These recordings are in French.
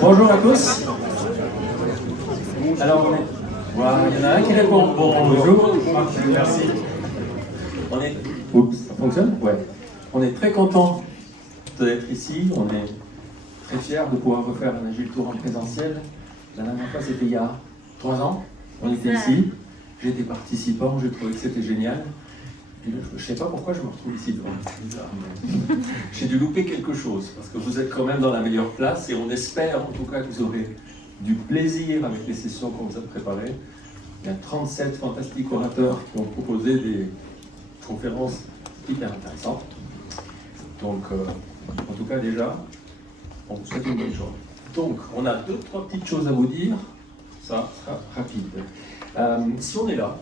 Bonjour à tous. Alors, voilà, il y en a un qui répond. Bonjour. Merci. Oups, ça fonctionne? Ouais. On est très content d'être ici. On est très fiers de pouvoir refaire un Agile Tour en présentiel. La dernière fois, c'était il y a 3 ans. On était ici. J'étais participant. J'ai trouvé que c'était génial. Je ne sais pas pourquoi je me retrouve ici devant. C'est bizarre, mais j'ai dû louper quelque chose, parce que vous êtes quand même dans la meilleure place, et on espère en tout cas que vous aurez du plaisir avec les sessions qu'on vous a préparées. Il y a 37 fantastiques orateurs qui ont proposé des conférences hyper intéressantes. Donc, en tout cas déjà, on vous souhaite une bonne journée. Donc, on a 2-3 petites choses à vous dire, ça sera rapide. Si on est là,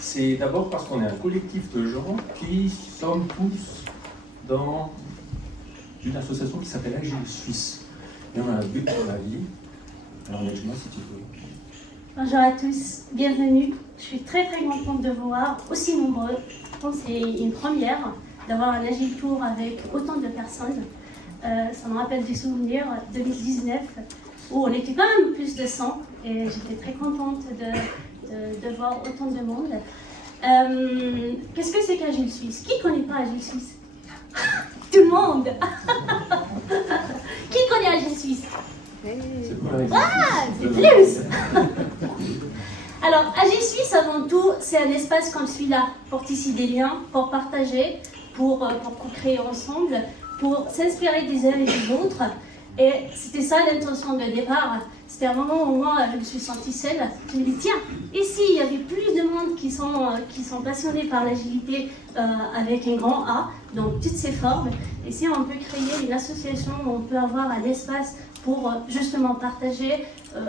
c'est d'abord parce qu'on est un collectif de gens qui sommes tous dans une association qui s'appelle Agile Suisse. Et on a un but dans la vie. Alors Nejma, si tu veux. Bonjour à tous, bienvenue. Je suis très contente de vous voir aussi nombreux. Je pense que c'est une première d'avoir un Agile Tour avec autant de personnes. Ça me rappelle des souvenirs 2019 où on était quand même plus de 100 et j'étais très contente de voir autant de monde. Qu'est-ce que c'est qu'Agile Suisse? Qui ne connaît pas Agile Suisse? Tout le monde. Qui connaît Agile Suisse? C'est plus. Alors, Agile Suisse, avant tout, c'est un espace comme celui-là, pour tisser des liens, pour partager, pour co-créer ensemble, pour s'inspirer des uns et des autres. Et c'était ça l'intention de départ. C'était un moment où moi, je me suis sentie seule. Je me dis, tiens, ici, il y avait plus de monde qui sont passionnés par l'agilité avec un grand A, donc toutes ces formes. Et si on peut créer une association où on peut avoir un espace pour justement partager,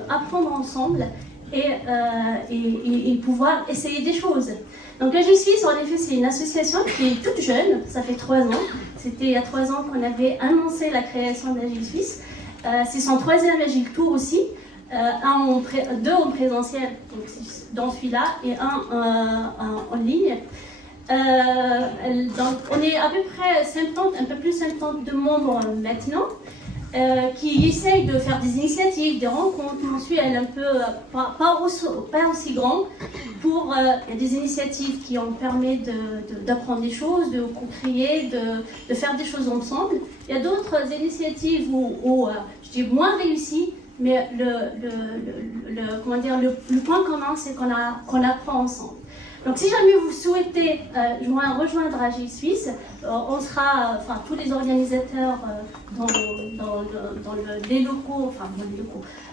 apprendre ensemble et pouvoir essayer des choses. Donc Agile Suisse, en effet, c'est une association qui est toute jeune, ça fait 3 ans. C'était il y a 3 ans qu'on avait annoncé la création d'Agile Suisse. C'est son 3e Agile Tour aussi, 2 en présentiel, donc dans celui-là, et 1 en ligne. Donc on est à peu près 50, un peu plus 50 membres maintenant, qui essayent de faire des initiatives, des rencontres mensuelles un peu, pas aussi grandes. Il y a des initiatives qui ont permis d'apprendre des choses, de co-créer, de faire des choses ensemble. Il y a d'autres initiatives où je dis moins réussies, mais le point commun, c'est qu'on apprend ensemble. Donc si jamais vous souhaitez rejoindre Agile Suisse, on sera, tous les organisateurs dans les locaux,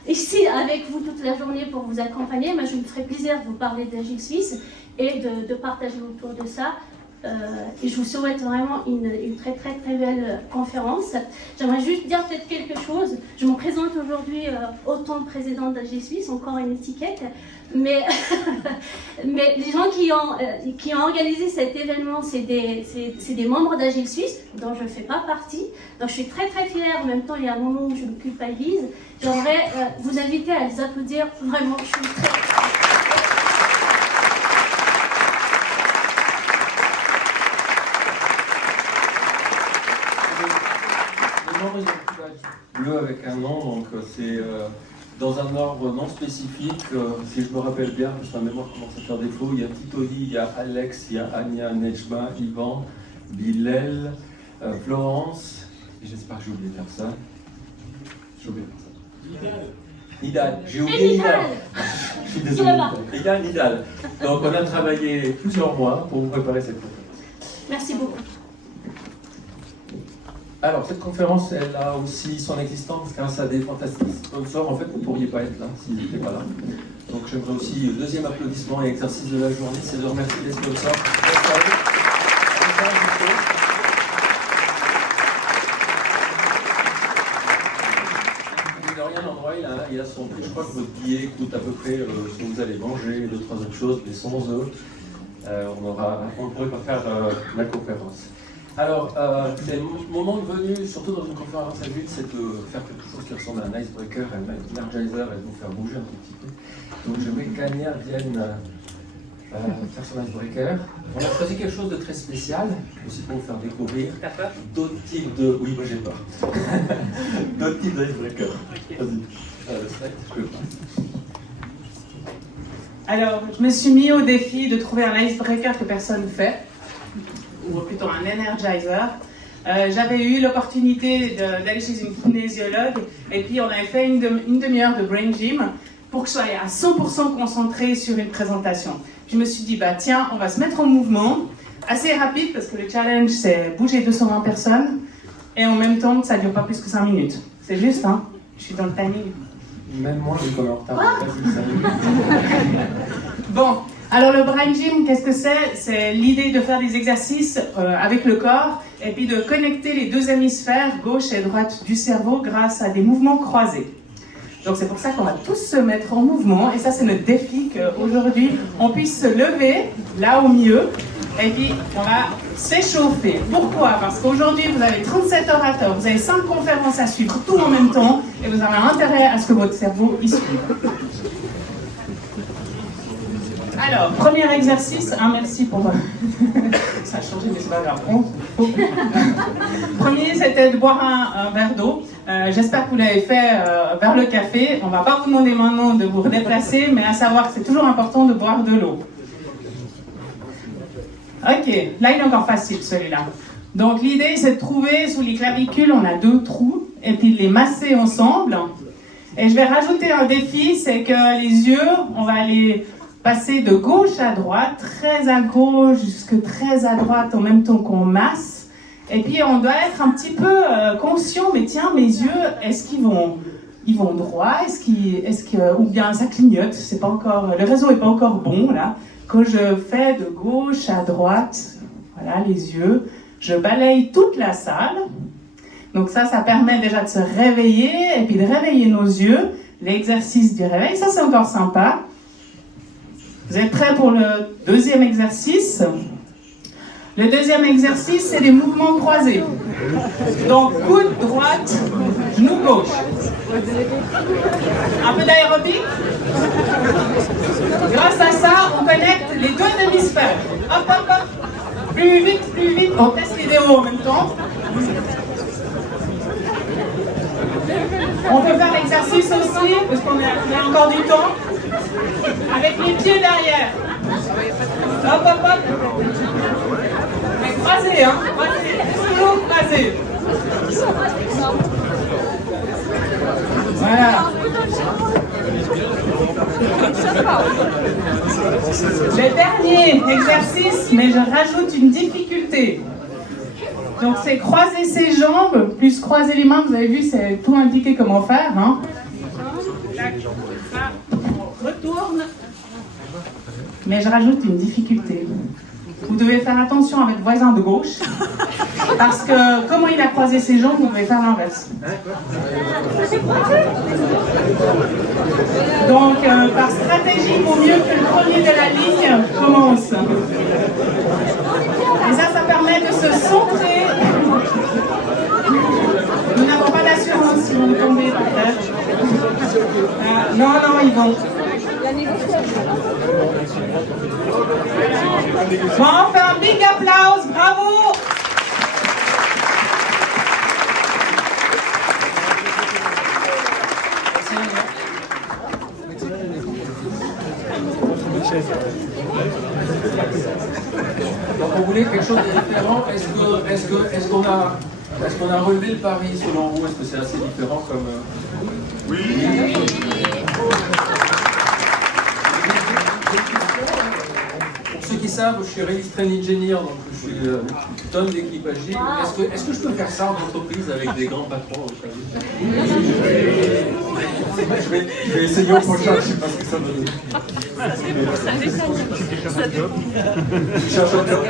ici avec vous toute la journée pour vous accompagner. Moi, je me ferai plaisir de vous parler d'Agile Suisse et de partager autour de ça. Et je vous souhaite vraiment une très belle conférence. J'aimerais juste dire peut-être quelque chose. Je me présente aujourd'hui autant présidente d'Agile Suisse, encore une étiquette, mais les gens qui ont organisé cet événement, c'est des membres d'Agile Suisse, dont je ne fais pas partie. Donc je suis très fière. En même temps, il y a un moment où je me culpabilise. J'aimerais vous inviter à les applaudir. Vraiment, je suis très... Bleu avec un nom, donc c'est dans un ordre non spécifique. Si je me rappelle bien, parce que ma mémoire commence à faire défaut, il y a Titoyi, il y a Alex, il y a Anya, Nejma, Yvan, Bilal, Florence, et j'espère que j'ai oublié personne. J'ai oublié personne. Nidal, j'ai oublié Nidal. Je suis désolé. Nidal. Donc on a travaillé plusieurs mois pour vous préparer cette conférence. Merci beaucoup. Alors, cette conférence, elle a aussi son existence grâce à des fantastiques sponsors. En fait, vous ne pourriez pas être là s'ils n'étaient pas là. Donc, j'aimerais aussi, le deuxième applaudissement et exercice de la journée, c'est de remercier les sponsors. De rien, l'endroit, il a son prix. Je crois que votre billet coûte à peu près ce que vous allez manger, 2-3 autres choses, mais sans eux, on ne pourrait pas faire la conférence. Alors, c'est le moment venu, surtout dans une conférence agile, c'est de faire quelque chose qui ressemble à un icebreaker, un energizer, et de vous faire bouger un tout petit peu. Donc, j'aimerais qu'Ania vienne faire son icebreaker. On a choisi quelque chose de très spécial, aussi pour vous faire découvrir d'autres types de... Oui, moi j'ai peur. D'autres types d'icebreaker. Vas-y. Le slide, je le passe. Alors, je me suis mis au défi de trouver un icebreaker que personne ne fait, ou plutôt un energizer. J'avais eu l'opportunité d'aller chez une kinésiologue et puis on avait fait une demi-heure de brain gym pour que je sois à 100% concentrée sur une présentation. Je me suis dit, bah tiens, on va se mettre en mouvement, assez rapide parce que le challenge c'est bouger 220 personnes et en même temps ça ne dure pas plus que 5 minutes. C'est juste, hein? Je suis dans le timing. Même moi, je suis en retard. Bon, alors le brain gym, qu'est-ce que c'est? C'est l'idée de faire des exercices avec le corps et puis de connecter les deux hémisphères, gauche et droite du cerveau, grâce à des mouvements croisés. Donc c'est pour ça qu'on va tous se mettre en mouvement et ça c'est notre défi qu'aujourd'hui on puisse se lever là au milieu et puis on va s'échauffer. Pourquoi? Parce qu'aujourd'hui vous avez 37 orateurs, vous avez 5 conférences à suivre tout en même temps et vous avez intérêt à ce que votre cerveau y suive. Alors, premier exercice, merci pour... ça a changé mais c'est pas grave. Premier c'était de boire un verre d'eau. J'espère que vous l'avez fait vers le café. On ne va pas vous demander maintenant de vous déplacer, mais à savoir que c'est toujours important de boire de l'eau. Ok, là il est encore facile celui-là. Donc l'idée c'est de trouver sous les clavicules, on a 2 trous, et puis de les masser ensemble. Et je vais rajouter un défi, c'est que les yeux, on va les passer de gauche à droite, très à gauche jusque très à droite en même temps qu'on masse. Et puis on doit être un petit peu conscient, mais tiens, mes yeux, est-ce qu'ils vont droit, ou bien ça clignote, c'est pas encore, le réseau n'est pas encore bon là. Quand je fais de gauche à droite, voilà les yeux, je balaye toute la salle. Donc ça permet déjà de se réveiller et puis de réveiller nos yeux. L'exercice du réveil, ça c'est encore sympa. Vous êtes prêts pour le deuxième exercice? Le deuxième exercice, c'est des mouvements croisés. Donc, coude droite, genou gauche. Un peu d'aérobic. Grâce à ça, on connecte les deux hémisphères. Hop, hop, hop. Plus vite. On teste les déos en même temps. On peut faire l'exercice aussi, parce qu'on a encore du temps. Avec les pieds derrière. Hop, hop, hop. Mais croisez, hein. Croisez. Toujours croisez. Voilà. Le dernier exercice, mais je rajoute une difficulté. Donc c'est croiser ses jambes, plus croiser les mains. Vous avez vu, c'est tout indiqué comment faire. Hein. On retourne. Mais je rajoute une difficulté. Vous devez faire attention à votre voisin de gauche. Parce que comment il a croisé ses jambes, vous devez faire l'inverse. Donc par stratégie, il vaut mieux que le premier de la ligne commence. Et ça permet de se centrer. Nous n'avons pas d'assurance si vous tombez par terre. Non, ils vont. Bon, on fait un big applause, bravo! Donc on voulait quelque chose de différent. Est-ce qu'on a relevé le pari selon vous? Est-ce que c'est assez différent comme... Oui. Pour ceux qui savent, je suis Release Train Engineer, donc je suis tonne d'équipe agile. Est-ce que je peux faire ça en entreprise avec des grands patrons? Je vais essayer au prochain, je ne sais pas ce que ça va donner. Je cherche un job.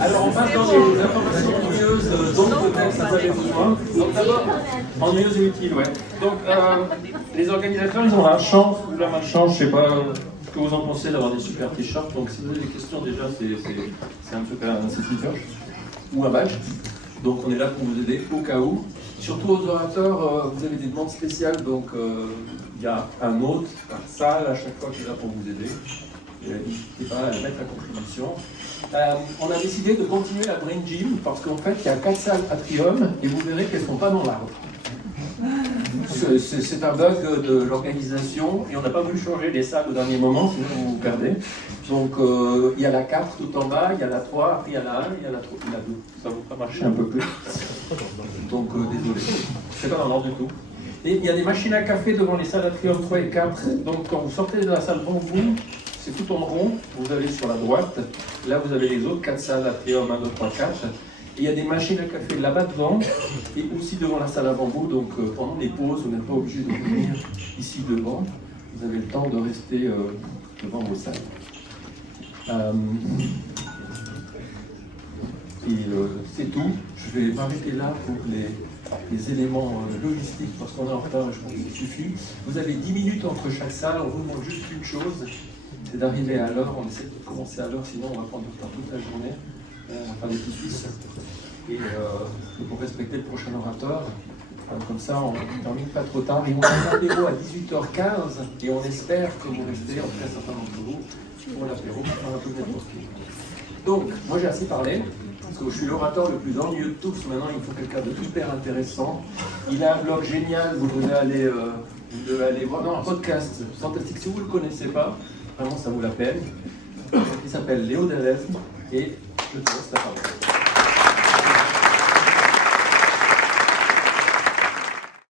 Alors on passe dans les informations ennuyeuses dont peut-être vous avez besoin. Donc d'abord, ennuyeuses et utiles, ouais. Donc les organisateurs, ils ont la chance ou la malchance, je ne sais pas ce que vous en pensez d'avoir des super t-shirts. Donc si vous avez des questions déjà, c'est un super t-shirt ou un badge. Donc on est là pour vous aider au cas où. Surtout aux orateurs, vous avez des demandes spéciales, donc il y a un hôte par salle à chaque fois qui est là pour vous aider. N'hésitez pas à mettre la contribution. On a décidé de continuer la Brain Gym parce qu'en fait, il y a 4 salles atrium et vous verrez qu'elles ne sont pas dans l'arbre. C'est un bug de l'organisation et on n'a pas voulu changer les salles au dernier moment, sinon vous vous perdez. Donc il y a la 4 tout en bas, il y a la 3, après il y a la 1, il y a la 3, il y a la 2. Ça ne va pas marcher un peu plus. Donc désolé, c'est pas dans l'ordre du tout. Et il y a des machines à café devant les salles atrium 3 et 4. Donc quand vous sortez de la salle bambou, c'est tout en rond, vous allez sur la droite. Là vous avez les autres 4 salles atrium 1, 2, 3, 4. Et il y a des machines à café là-bas devant et aussi devant la salle à bambou. Donc pendant les pauses, vous n'êtes pas obligé de venir ici devant. Vous avez le temps de rester devant vos salles. C'est tout. Je vais m'arrêter là pour les éléments logistiques parce qu'on est en retard, je pense que ça suffit. Vous avez 10 minutes entre chaque salle. On vous demande juste une chose, c'est d'arriver à l'heure. On essaie de commencer à l'heure, sinon on va prendre du temps toute la journée. On va faire des petits suisses. Et pour respecter le prochain orateur, comme ça on ne termine pas trop tard. Et on a un apéro à 18h15 et on espère que vous restez, en tout cas certains d'entre vous, pour l'apéro, pour faire un peu de networking. Donc, moi j'ai assez parlé, parce que je suis l'orateur le plus ennuyeux de tous. Maintenant, il faut quelqu'un de hyper intéressant. Il a un blog génial, vous devez aller voir. Non, un podcast fantastique. Si vous ne le connaissez pas, vraiment ça vaut la peine. Il s'appelle Léo Deleuze et je te laisse la parole.